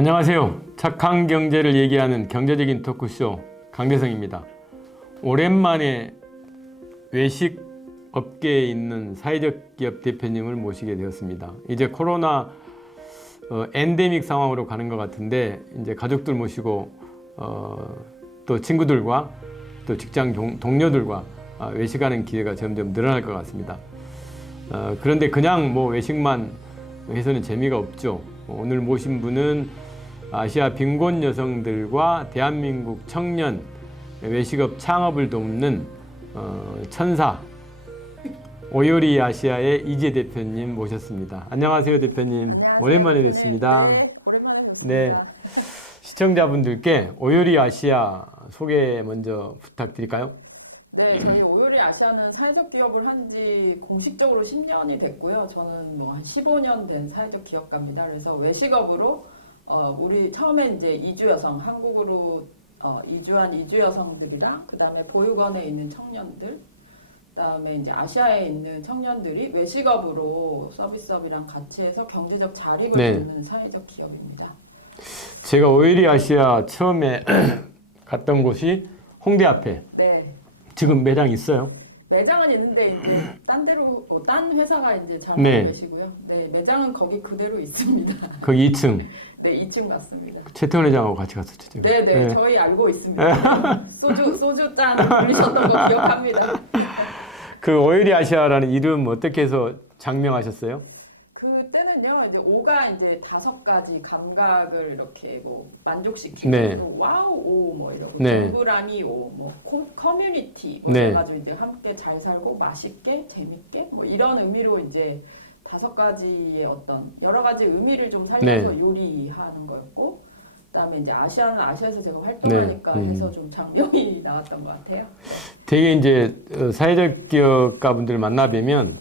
안녕하세요. 착한 경제를 얘기하는 경제적인 토크쇼 강대성입니다. 오랜만에 외식 업계에 있는 사회적 기업 대표님을 모시게 되었습니다. 이제 코로나 엔데믹 상황으로 가는 것 같은데 이제 가족들 모시고 또 친구들과 또 직장 동료들과 외식하는 기회가 점점 늘어날 것 같습니다. 그런데 그냥 뭐 외식만 해서는 재미가 없죠. 오늘 모신 분은 아시아 빈곤 여성들과 대한민국 청년 외식업 창업을 돕는 천사 오요리 아시아의 이재 대표님 모셨습니다. 안녕하세요, 대표님. 안녕하세요. 오랜만에 뵙습니다. 네, 오랜만에 뵙습니다. 네, 시청자분들께 오요리 아시아 소개 먼저 부탁드릴까요? 네, 저희 오요리 아시아는 사회적 기업을 한 지 공식적으로 10년이 됐고요. 저는 뭐 한 15년 된 사회적 기업가입니다. 그래서 외식업으로 우리 처음에 이제 이주 여성, 한국으로 이주한 이주 여성들이랑 그다음에 보육원에 있는 청년들, 그다음에 이제 아시아에 있는 청년들이 외식업으로 서비스업이랑 같이 해서 경제적 자립을 네. 돕는 사회적 기업입니다. 제가 오요리 아시아 처음에 갔던 곳이 홍대 앞에 네. 지금 매장 있어요? 매장은 있는데 이제 딴 데로 딴 회사가 이제 잘 네. 알고 계시고요. 네, 매장은 거기 그대로 있습니다. 거기 2층 네, 2층 맞습니다. 최태원 회장하고 같이 갔었죠. 제가. 네, 네, 저희 알고 있습니다. 소주 잔 올리셨던 거 기억합니다. 그 오요리 아시아라는 이름 어떻게 해서 장명하셨어요? 그때는요, 이제 오가 이제 5가지 감각을 이렇게 뭐 만족시키고 네. 또 와우 오 뭐 이러고 네. 동그라미 오뭐 커뮤니티 뭐 네. 해가지고 이제 함께 잘 살고 맛있게 재밌게 뭐 이런 의미로 이제 5가지의 어떤 여러 가지 의미를 좀 살려서 네. 요리하는 거였고, 그다음에 이제 아시아는 아시아에서 제가 활동하니까 네. 해서 좀 장명이 나왔던 것 같아요. 되게 이제 사회적 기업가분들 만나 뵈면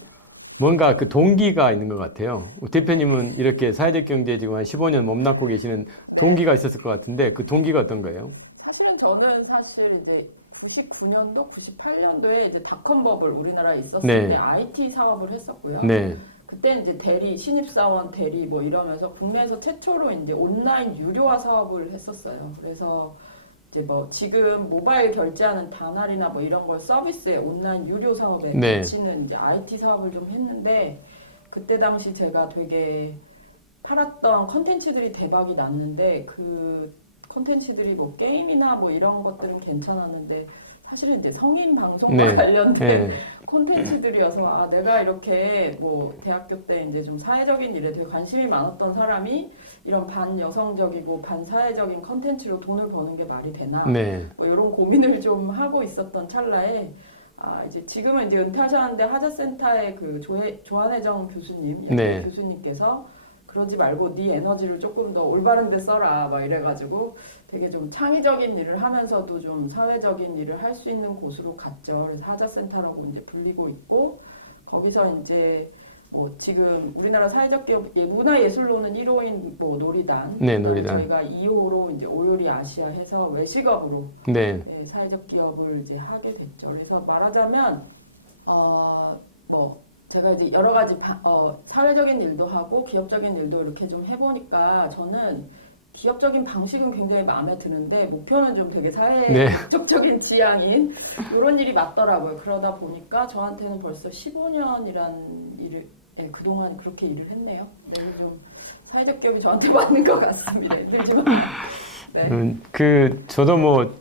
뭔가 그 동기가 있는 것 같아요. 대표님은 이렇게 사회적 경제에 지금 한 15년 몸담고 계시는 동기가 있었을 것 같은데 그 동기가 어떤 거예요? 사실은 저는 사실 이제 99년도, 98년도에 이제 닷컴 버블 우리나라에 있었을 네. 때 IT 사업을 했었고요. 네, 그때 이제 대리, 신입사원 대리 뭐 이러면서 국내에서 최초로 이제 온라인 유료화 사업을 했었어요. 그래서 이제 뭐 지금 모바일 결제하는 다날이나 뭐 이런 걸 서비스에 온라인 유료 사업에 네. 붙이는 이제 IT 사업을 좀 했는데, 그때 당시 제가 되게 팔았던 컨텐츠들이 대박이 났는데 그 컨텐츠들이 뭐 게임이나 뭐 이런 것들은 괜찮았는데 사실은 이제 성인 방송과 네. 관련된 네. 콘텐츠들이어서 내가 이렇게 뭐 대학교 때 이제 좀 사회적인 일에 되게 관심이 많았던 사람이 이런 반여성적이고 반사회적인 컨텐츠로 돈을 버는 게 말이 되나, 네. 뭐 이런 고민을 좀 하고 있었던 찰나에 이제 지금은 이제 은퇴하셨는데 하자센터의 그 조한혜정 교수님, 네. 교수님께서 그러지 말고 네 에너지를 조금 더 올바른 데 써라 막 이래가지고 되게 좀 창의적인 일을 하면서도 좀 사회적인 일을 할 수 있는 곳으로 갔죠. 그래서 하자센터라고 이제 불리고 있고, 거기서 이제 뭐 지금 우리나라 사회적 기업 문화예술로는 1호인 뭐 놀이단, 네, 놀이단. 저희가 2호로 이제 오요리 아시아 해서 외식업으로 네. 사회적 기업을 이제 하게 됐죠. 그래서 말하자면 뭐 제가 이제 여러 가지 사회적인 일도 하고 기업적인 일도 이렇게 좀 해보니까 저는 기업적인 방식은 굉장히 마음에 드는데 목표는 좀 되게 사회적인 지향인 이런 일이 맞더라고요. 그러다 보니까 저한테는 벌써 15년이란 일을 그동안 그렇게 일을 했네요. 네, 좀 사회적 기업이 저한테 맞는 것 같습니다. 힘들지만. 네. 저도 뭐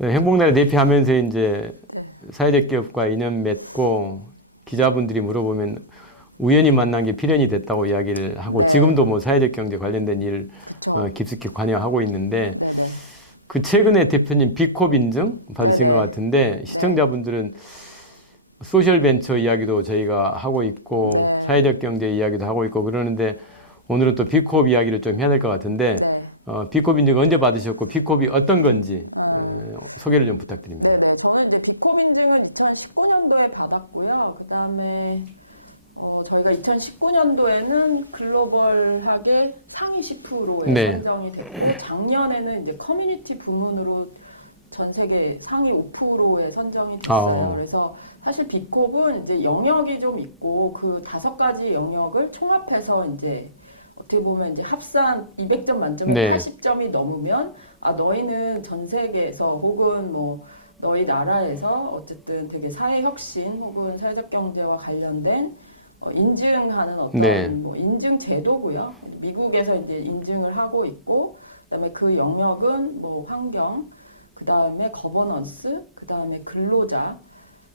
행복나라 대표하면서 이제 사회적 기업과 인연 맺고 기자분들이 물어보면 우연히 만난 게 필연이 됐다고 이야기를 하고, 네. 지금도 뭐 사회적 경제 관련된 일 그렇죠. 깊숙이 관여하고 있는데, 네, 네. 그 최근에 대표님 비콥 인증 받으신 네네. 것 같은데 시청자분들은 소셜 벤처 이야기도 저희가 하고 있고 네. 사회적 경제 이야기도 하고 있고 그러는데 오늘은 또 비콥 이야기를 좀 해야 될 것 같은데 네. 비콥 인증 언제 받으셨고 비콥이 어떤 건지 소개를 좀 부탁드립니다. 네네. 저는 이제 비콥 인증은 2019년도에 받았고요. 그 다음에 저희가 2019년도에는 글로벌하게 상위 10%에 네. 선정이 됐고, 작년에는 이제 커뮤니티 부문으로 전 세계 상위 5%에 선정이 됐어요. 그래서 사실 비콥은 이제 영역이 좀 있고 그 5가지 영역을 총합해서 이제 어떻게 보면 이제 합산 200점 만점에 네. 80점이 넘으면 아 너희는 전 세계에서 혹은 뭐 너희 나라에서 어쨌든 되게 사회 혁신 혹은 사회적 경제와 관련된 인증하는 어떤 네. 뭐 인증 제도고요. 미국에서 이제 인증을 하고 있고 그다음에 그 영역은 뭐 환경, 그다음에 거버넌스, 그다음에 근로자,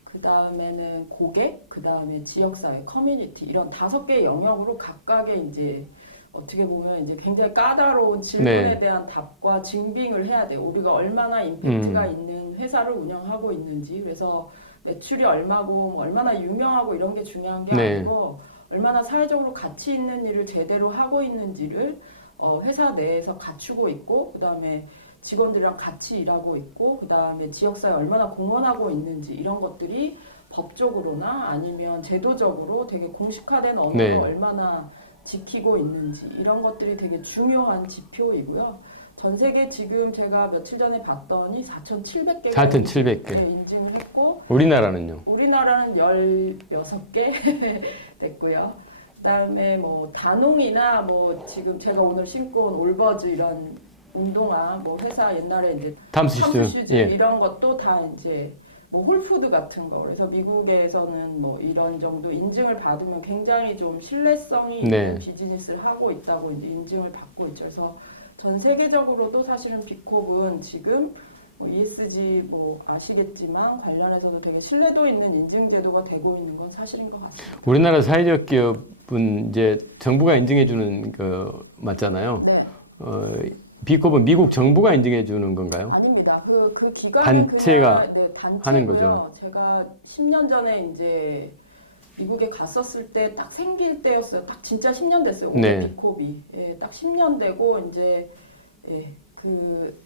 그다음에는 고객, 그다음에 지역사회, 커뮤니티 이런 5개 영역으로 각각의 이제 어떻게 보면 이제 굉장히 까다로운 질문에 네. 대한 답과 증빙을 해야 돼요. 우리가 얼마나 임팩트가 있는 회사를 운영하고 있는지 그래서 매출이 얼마고 뭐 얼마나 유명하고 이런 게 중요한 게 네. 아니고 얼마나 사회적으로 가치 있는 일을 제대로 하고 있는지를 회사 내에서 갖추고 있고 그다음에 직원들이랑 같이 일하고 있고 그다음에 지역사회에 얼마나 공헌하고 있는지 이런 것들이 법적으로나 아니면 제도적으로 되게 공식화된 언어를 네. 얼마나 지키고 있는지 이런 것들이 되게 중요한 지표이고요. 전 세계 지금 제가 며칠 전에 봤더니 4,700개가 4,700개. 인증을 했고 우리나라는요? 우리나라는 16개 됐고요. 그다음에 뭐 다농이나 뭐 지금 제가 오늘 신고 온 올버즈 이런 운동화 뭐 회사 옛날에 이제 탐스 탐스 슈즈. 슈즈 예. 이런 것도 다 이제 뭐 홀푸드 같은 거 그래서 미국에서는 뭐 이런 정도 인증을 받으면 굉장히 좀 신뢰성이 네. 있는 비즈니스를 하고 있다고 이제 인증을 받고 있죠. 그래서 전 세계적으로도 사실은 비콥은 지금 뭐 ESG 뭐 아시겠지만 관련해서도 되게 신뢰도 있는 인증 제도가 되고 있는 건 사실인 것 같습니다. 우리나라 사회적 기업은 이제 정부가 인증해 주는 그 맞잖아요. 네. 비컵은 미국 정부가 인증해 주는 건가요? 아닙니다. 그 기관은 단체가 그냥 네, 단체고요. 하는 거죠. 제가 10년 전에 이제 미국에 갔었을 때 딱 생길 때였어요. 딱 진짜 10년 됐어요. 올해 네. 비콥이. 예, 딱 10년 되고 이제 예,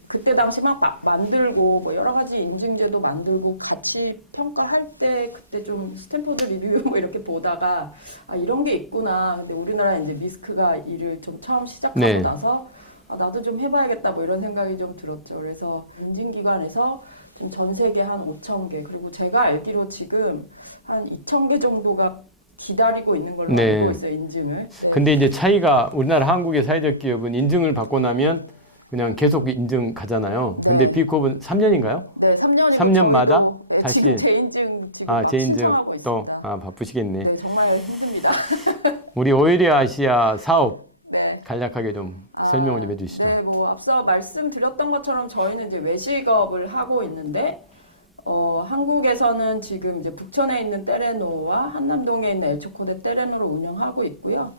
그때 당시 막 만들고 뭐 여러 가지 인증제도 만들고 같이 평가할 때 그때 좀 스탠포드 리뷰 뭐 이렇게 보다가 아 이런 게 있구나. 근데 우리나라 이제 미스크가 일을 좀 처음 시작하고 네. 나서 아, 나도 좀 해봐야겠다 뭐 이런 생각이 좀 들었죠. 그래서 인증기관에서 지금 전 세계 한 5,000개 그리고 제가 알기로 지금 한 2,000개 정도가 기다리고 있는 걸로 네. 알고 있어요. 인증을. 네. 근데 이제 차이가 우리나라 한국의 사회적 기업은 인증을 받고 나면 그냥 계속 인증 가잖아요. 근데 네. 비컵은 3년인가요? 네, 3년이고 3년마다 네, 다시 지금 재인증 지금 아, 막 재인증 신청하고 또 있습니다. 바쁘시겠네. 네, 정말 힘듭니다. 우리 오일리 아시아 사업 네. 간략하게 좀 설명을 좀 해주시죠. 네, 뭐 앞서 말씀드렸던 것처럼 저희는 이제 외식업을 하고 있는데 한국에서는 지금 이제 북천에 있는 테레노와 한남동에 있는 엘초코데 테레노를 운영하고 있고요.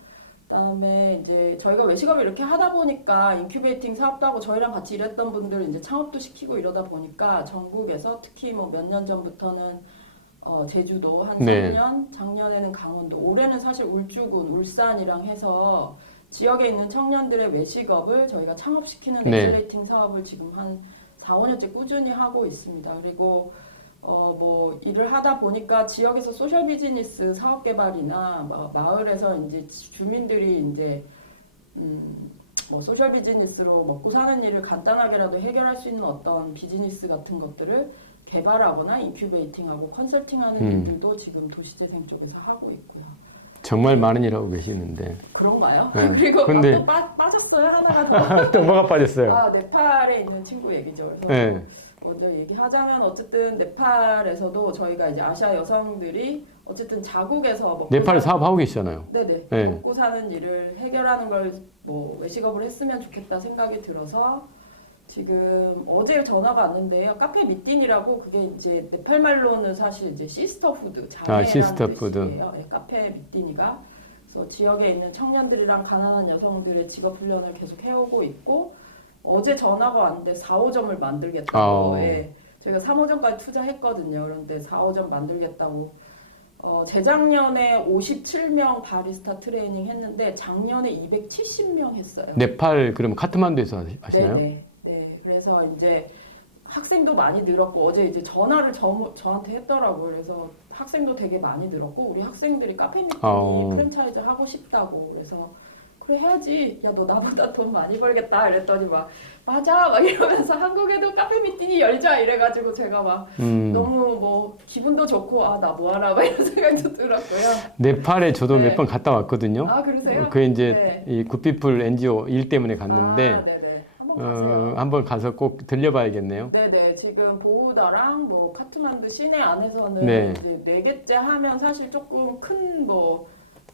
그다음에 이제 저희가 외식업을 이렇게 하다 보니까 인큐베이팅 사업도 하고 저희랑 같이 일했던 분들 이제 창업도 시키고 이러다 보니까 전국에서 특히 뭐 몇 년 전부터는 제주도 한 네. 3년, 작년에는 강원도, 올해는 사실 울주군, 울산이랑 해서 지역에 있는 청년들의 외식업을 저희가 창업시키는 네. 엑셀레이팅 사업을 지금 한 4, 5년째 꾸준히 하고 있습니다. 그리고 뭐 일을 하다 보니까 지역에서 소셜 비즈니스 사업 개발이나 마을에서 이제 주민들이 이제 뭐 소셜 비즈니스로 먹고 사는 일을 간단하게라도 해결할 수 있는 어떤 비즈니스 같은 것들을 개발하거나 인큐베이팅하고 컨설팅하는 일들도 지금 도시재생 쪽에서 하고 있고요. 정말 많은 일 하고 계시는데. 그런가요? 네. 그리고 근데- 또 빠졌어요 하나가 또 뭐가 빠졌어요? 네팔에 있는 친구 얘기죠. 그래서 네. 먼저 얘기하자면 어쨌든 네팔에서도 저희가 이제 아시아 여성들이 어쨌든 자국에서 먹고 네팔 사는- 사업하고 계시잖아요. 네네 네. 먹고 사는 일을 해결하는 걸 뭐 외식업을 했으면 좋겠다 생각이 들어서 지금 어제 전화가 왔는데요. 카페 미띵이라고 그게 이제 네팔 말로는 사실 이제 시스터 푸드 자매라는 시스터 푸드. 뜻이에요. 네, 카페 미띵이가 그래서 지역에 있는 청년들이랑 가난한 여성들의 직업 훈련을 계속 해오고 있고 어제 전화가 왔는데 4, 5점을 만들겠다고. 예, 저희가 3, 5점까지 투자했거든요. 그런데 4, 5점 만들겠다고. 재작년에 57명 바리스타 트레이닝 했는데 작년에 270명 했어요. 네팔 그럼 카트만두에서 하시나요? 네네. 네. 그래서 이제 학생도 많이 늘었고 어제 이제 전화를 저한테 했더라고요. 그래서 학생도 되게 많이 늘었고 우리 학생들이 카페 미팅이 프랜차이즈 하고 싶다고 그래서 그래 해야지. 야 너 나보다 돈 많이 벌겠다. 이랬더니 막 맞아 막 이러면서 한국에도 카페 미팅이 열자 이래가지고 제가 막 너무 뭐 기분도 좋고 아 나 뭐하나 막 이런 생각도 들었고요. 네팔에 저도 네. 몇 번 갔다 왔거든요. 아 그러세요? 그 이제 네. 이 굿피플 NGO 일 때문에 갔는데 아 네네. 한번 가세요. 한번 가서 꼭 들려봐야겠네요. 네네. 지금 보우다랑 뭐 카트만두 시내 안에서는 네. 이제 4개째 하면 사실 조금 큰 뭐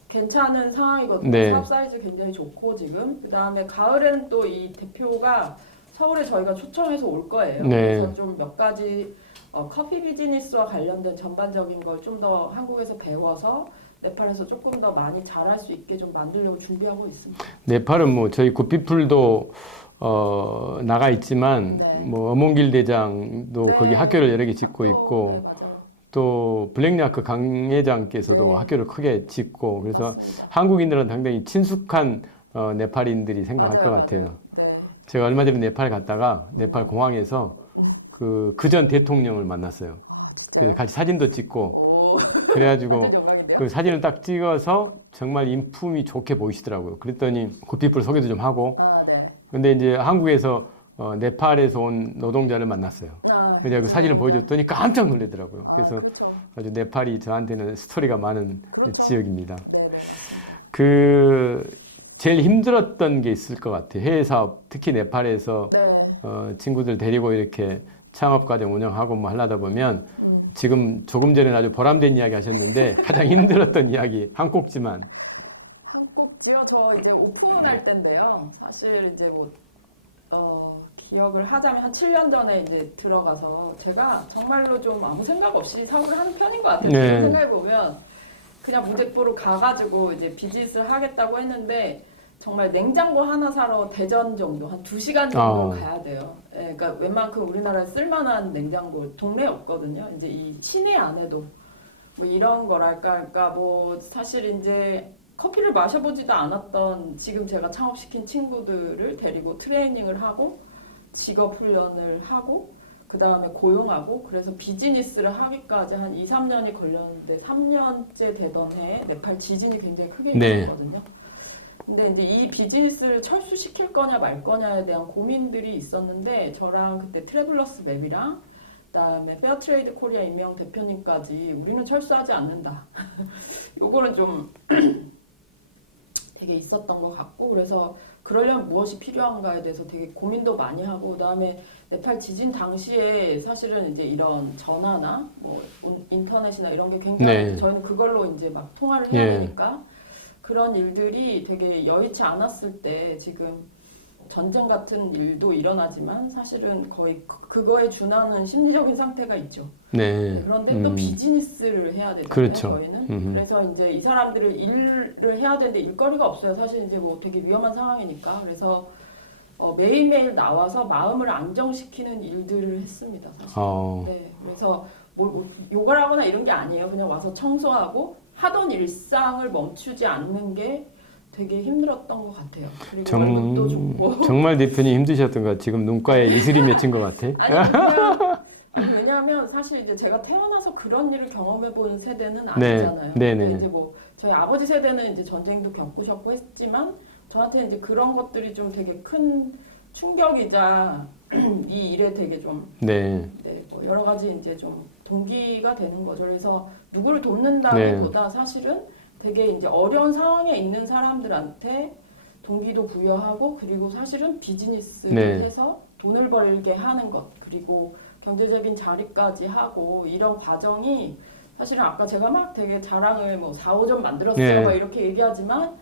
괜찮은 상황이거든요. 네. 사업 사이즈 굉장히 좋고 지금 그다음에 가을에는 또 이 대표가 서울에 저희가 초청해서 올 거예요. 네. 그래서 좀 몇 가지 커피 비즈니스와 관련된 전반적인 걸 좀 더 한국에서 배워서 네팔에서 조금 더 많이 잘할 수 있게 좀 만들려고 준비하고 있습니다. 네팔은 뭐 저희 굿피플도 나가 있지만 네. 뭐 어몽길 대장도 네. 거기 학교를 여러 개 짓고 네, 있고 맞아요. 또 블랙야크 강 회장께서도 네. 학교를 크게 짓고 그래서 맞습니다. 한국인들은 상당히 친숙한 네팔인들이 생각할 것 맞아요, 같아요. 맞아요. 네. 제가 얼마 전에 네팔 갔다가 네팔 공항에서 그전 대통령을 만났어요. 그래서 같이 사진도 찍고 오, 그래가지고 완전 영광인데요. 그 사진을 딱 찍어서 정말 인품이 좋게 보이시더라고요. 그랬더니 굿피플 소개도 좀 하고 아, 네. 근데 이제 한국에서 네팔에서 온 노동자를 만났어요. 아, 그래서 그 사진을 보여줬더니 깜짝 놀라더라고요. 그래서 그렇죠. 아주 네팔이 저한테는 스토리가 많은 그렇죠. 지역입니다. 네, 네. 그 제일 힘들었던 게 있을 것 같아요. 해외 사업, 특히 네팔에서 네. 친구들 데리고 이렇게 창업 과정 운영하고 뭐 하려다 보면 음. 지금 조금 전에 아주 보람된 이야기 하셨는데 가장 힘들었던 이야기 한 꼭지만. 꼭지요. 저 이제 오픈할 때인데요. 사실 이제 뭐 기억을 하자면 한 7년 전에 이제 들어가서 제가 정말로 좀 아무 생각 없이 사업을 하는 편인 것 같아요. 네. 생각해 보면 그냥 무대포로 가가지고 이제 비즈니스를 하겠다고 했는데 정말 냉장고 하나 사러 대전 정도 한 2시간 정도 가야 돼요. 예, 그러니까 웬만큼 우리나라에 쓸만한 냉장고 동네에 없거든요. 이제 이 시내 안에도 뭐 이런 거랄까, 그러니까 뭐 사실 이제 커피를 마셔보지도 않았던 지금 제가 창업시킨 친구들을 데리고 트레이닝을 하고 직업 훈련을 하고 그 다음에 고용하고 그래서 비즈니스를 하기까지 한 2, 3년이 걸렸는데 3년째 되던 해에 네팔 지진이 굉장히 크게 네. 있었거든요. 근데 이제 이 비즈니스를 철수시킬 거냐 말 거냐에 대한 고민들이 있었는데 저랑 그때 트래블러스 맵이랑 그다음에 페어트레이드 코리아 임명 대표님까지 우리는 철수하지 않는다. 요거는 좀 되게 있었던 것 같고 그래서 그러려면 무엇이 필요한가에 대해서 되게 고민도 많이 하고 그다음에 네팔 지진 당시에 사실은 이제 이런 전화나 뭐 인터넷이나 이런 게 굉장히 네. 저희는 그걸로 이제 막 통화를 해야 예. 되니까 그런 일들이 되게 여의치 않았을 때 지금 전쟁 같은 일도 일어나지만 사실은 거의 그거에 준하는 심리적인 상태가 있죠. 네. 그런데 또 비즈니스를 해야 되잖아요. 그렇죠. 저희는. 그래서 이제 이 사람들을 일을 해야 되는데 일거리가 없어요. 사실 이제 뭐 되게 위험한 상황이니까. 그래서 매일매일 나와서 마음을 안정시키는 일들을 했습니다. 사실. 네. 그래서 뭐 요가를 하거나 이런 게 아니에요. 그냥 와서 청소하고 하던 일상을 멈추지 않는 게 되게 힘들었던 것 같아요. 그리고 월급도 좋고. 정말 대표님 힘드셨던 것 같아요. 지금 눈가에 이슬이 맺힌 것 같아. 아니 왜냐하면 사실 이제 제가 태어나서 그런 일을 경험해본 세대는 네. 아니잖아요. 네네. 근데 이제 뭐 저희 아버지 세대는 이제 전쟁도 겪으셨고 했지만 저한테 이제 그런 것들이 좀 되게 큰 충격이자 이 일에 되게 좀 네. 뭐 여러 가지 이제 좀 동기가 되는 거죠. 그래서 누구를 돕는다기보다 사실은 되게 이제 어려운 상황에 있는 사람들한테 동기도 부여하고 그리고 사실은 비즈니스를 네. 해서 돈을 벌게 하는 것 그리고 경제적인 자리까지 하고 이런 과정이 사실은 아까 제가 막 되게 자랑을 뭐 4, 5점 만들었어요 네. 막 이렇게 얘기하지만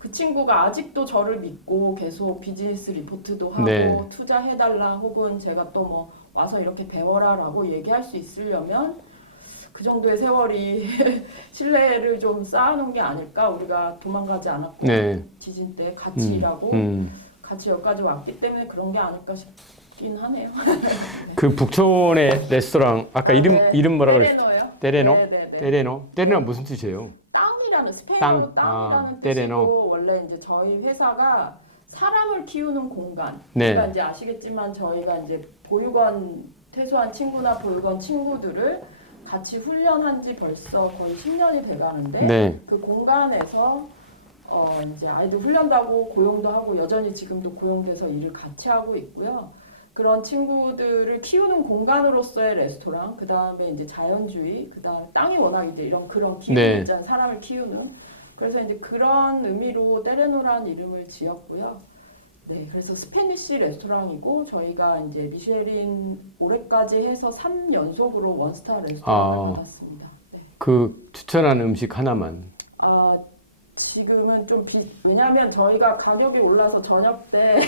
그 친구가 아직도 저를 믿고 계속 비즈니스 리포트도 하고 네. 투자해달라 혹은 제가 또 뭐 와서 이렇게 배워라라고 얘기할 수 있으려면 그 정도의 세월이 신뢰를 좀 쌓아놓은 게 아닐까. 우리가 도망가지 않았고 네. 지진 때 같이 일하고 음. 같이 여기까지 왔기 때문에 그런 게 아닐까 싶긴 하네요. 그 북촌의 레스토랑 아까 이름 뭐라 그랬죠? 테레노요. 테레노? 네네네. 테레노 무슨 뜻이에요? 땅이라는 스페인어로 땅이라는 테레노. 뜻이고 원래 이제 저희 회사가 사람을 키우는 공간. 네. 제가 이제 아시겠지만 저희가 이제 보육원 퇴소한 친구나 보육원 친구들을 같이 훈련한 지 벌써 거의 10년이 돼가는데 네. 그 공간에서 이제 아이들 훈련도 하고 고용도 하고 여전히 지금도 고용돼서 일을 같이 하고 있고요. 그런 친구들을 키우는 공간으로서의 레스토랑, 그 다음에 이제 자연주의, 그 다음에 땅이 워낙 이제 이런 그런 기분 네. 있잖아요. 사람을 키우는. 그래서 이제 그런 의미로 테레노라는 이름을 지었고요. 네, 그래서 스페니쉬 레스토랑이고 저희가 이제 미쉐린 올해까지 해서 3연속으로 원스타 레스토랑을 받았습니다. 네. 그 추천하는 음식 하나만. 지금은 좀 왜냐하면 저희가 가격이 올라서 저녁 때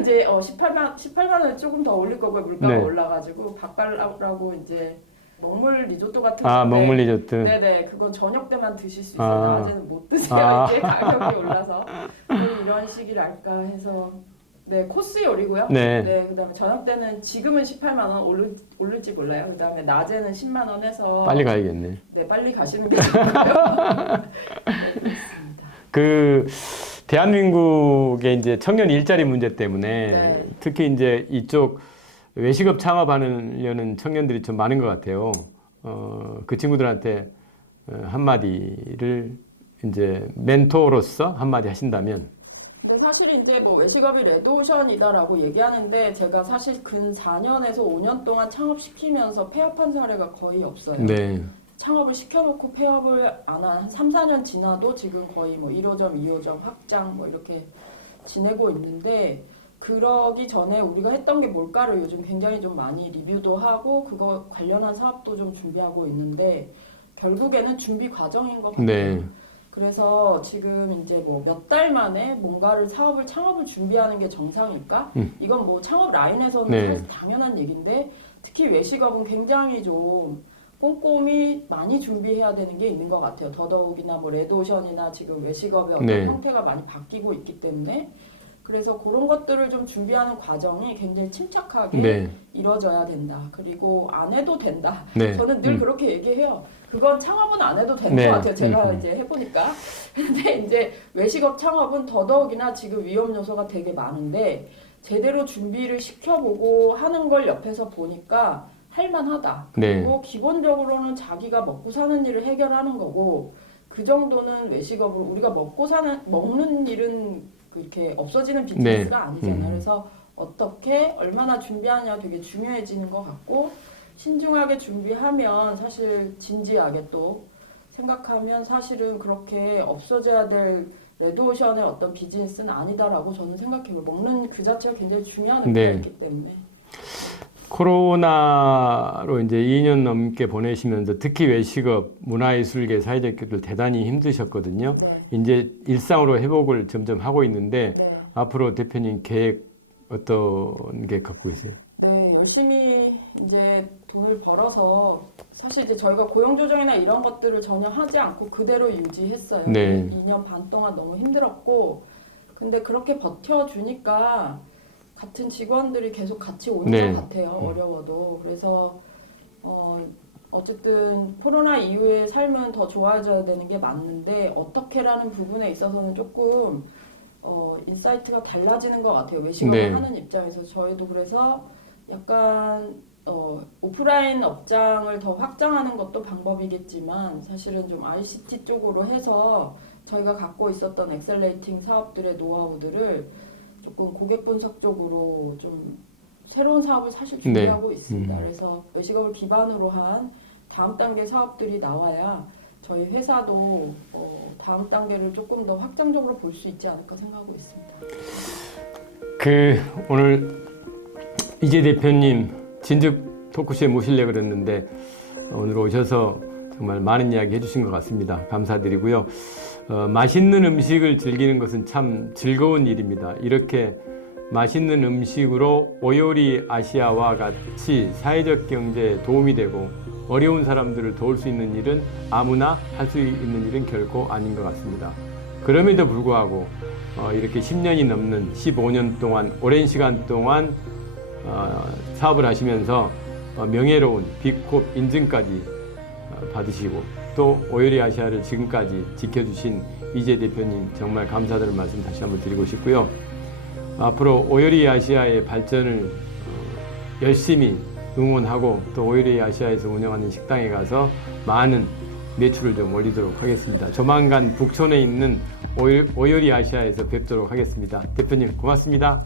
이제 18만 원을 조금 더 올릴 거고요. 물가가 네. 올라가지고 바깔라고 이제 먹물 리조또 같은 아, 건데 먹물 리조트. 네네, 그건 저녁 때만 드실 수 있어요. 낮에는 못 드세요. 이게 가격이 올라서. 이런 식이랄까 해서 네, 코스 요리고요. 네. 그다음에 저녁 때는 지금은 18만 원 오를지 몰라요. 그다음에 낮에는 10만 원 해서 빨리 가야겠네. 네, 빨리 가시는 게 좋고요. 네, 그렇습니다. 그 대한민국의 이제 청년 일자리 문제 때문에 네. 특히 이제 이쪽 외식업 창업하려는 청년들이 좀 많은 것 같아요. 그 친구들한테 한마디를 이제 멘토로서 한마디 하신다면. 근데 사실 이제 뭐 외식업이 레드오션이다라고 얘기하는데 제가 사실 근 4년에서 5년 동안 창업시키면서 폐업한 사례가 거의 없어요. 네. 창업을 시켜놓고 폐업을 안 한 3, 4년 지나도 지금 거의 뭐 1호점, 2호점 확장 뭐 이렇게 지내고 있는데 그러기 전에 우리가 했던 게 뭘까를 요즘 굉장히 좀 많이 리뷰도 하고 그거 관련한 사업도 좀 준비하고 있는데 결국에는 준비 과정인 것 같아요. 네. 그래서 지금 이제 뭐 몇 달 만에 뭔가를 창업을 준비하는 게 정상일까? 이건 뭐 창업 라인에서는 네. 사실 당연한 얘기인데 특히 외식업은 굉장히 좀 꼼꼼히 많이 준비해야 되는 게 있는 것 같아요. 더더욱이나 뭐 레드오션이나 지금 외식업의 어떤 네. 형태가 많이 바뀌고 있기 때문에 그래서 그런 것들을 좀 준비하는 과정이 굉장히 침착하게 네. 이루어져야 된다. 그리고 안 해도 된다. 네. 저는 늘 그렇게 얘기해요. 그건 창업은 안 해도 되는 네. 것 같아요. 제가 이제 해보니까. 근데 이제 외식업 창업은 더더욱이나 지금 위험 요소가 되게 많은데 제대로 준비를 시켜보고 하는 걸 옆에서 보니까 할만하다. 네. 그리고 기본적으로는 자기가 먹고 사는 일을 해결하는 거고 그 정도는 외식업으로 우리가 먹는 일은 그렇게 없어지는 비즈니스가 아니잖아요. 그래서 어떻게 얼마나 준비하냐 되게 중요해지는 것 같고 신중하게 준비하면 사실 진지하게 또 생각하면 사실은 그렇게 없어져야 될 레드오션의 어떤 비즈니스는 아니다라고 저는 생각해요. 먹는 그 자체가 굉장히 중요한 의미가 네. 있기 때문에. 코로나로 이제 2년 넘게 보내시면서 특히 외식업, 문화예술계, 사회적계들 대단히 힘드셨거든요. 네. 이제 일상으로 회복을 점점 하고 있는데 네. 앞으로 대표님 계획 어떤 게 갖고 계세요? 네, 열심히 이제 돈을 벌어서 사실 이제 저희가 고용 조정이나 이런 것들을 전혀 하지 않고 그대로 유지했어요. 네. 2년 반 동안 너무 힘들었고 근데 그렇게 버텨주니까 같은 직원들이 계속 같이 오는 네. 것 같아요. 어려워도. 그래서 어쨌든 코로나 이후의 삶은 더 좋아져야 되는 게 맞는데 어떻게라는 부분에 있어서는 조금 인사이트가 달라지는 것 같아요. 외식업을 네. 하는 입장에서 저희도 그래서 약간 오프라인 업장을 더 확장하는 것도 방법이겠지만 사실은 좀 ICT 쪽으로 해서 저희가 갖고 있었던 엑셀레이팅 사업들의 노하우들을 조금 고객 분석 쪽으로 좀 새로운 사업을 사실 준비하고 있습니다. 그래서 외식업을 기반으로 한 다음 단계 사업들이 나와야 저희 회사도 다음 단계를 조금 더 확장적으로 볼 수 있지 않을까 생각하고 있습니다. 오늘 이재 대표님 진즉 토크쇼에 모시려고 그랬는데 오늘 오셔서 정말 많은 이야기 해주신 것 같습니다. 감사드리고요. 맛있는 음식을 즐기는 것은 참 즐거운 일입니다. 이렇게 맛있는 음식으로 오요리 아시아와 같이 사회적 경제에 도움이 되고 어려운 사람들을 도울 수 있는 일은 아무나 할 수 있는 일은 결코 아닌 것 같습니다. 그럼에도 불구하고 이렇게 10년이 넘는 15년 동안 오랜 시간 동안 사업을 하시면서 명예로운 B컵 인증까지 받으시고 또 오요리 아시아를 지금까지 지켜주신 이재 대표님 정말 감사드리는 말씀 다시 한번 드리고 싶고요. 앞으로 오요리 아시아의 발전을 열심히 응원하고 또 오요리 아시아에서 운영하는 식당에 가서 많은 매출을 좀 올리도록 하겠습니다. 조만간 북촌에 있는 오열이 아시아에서 뵙도록 하겠습니다. 대표님 고맙습니다.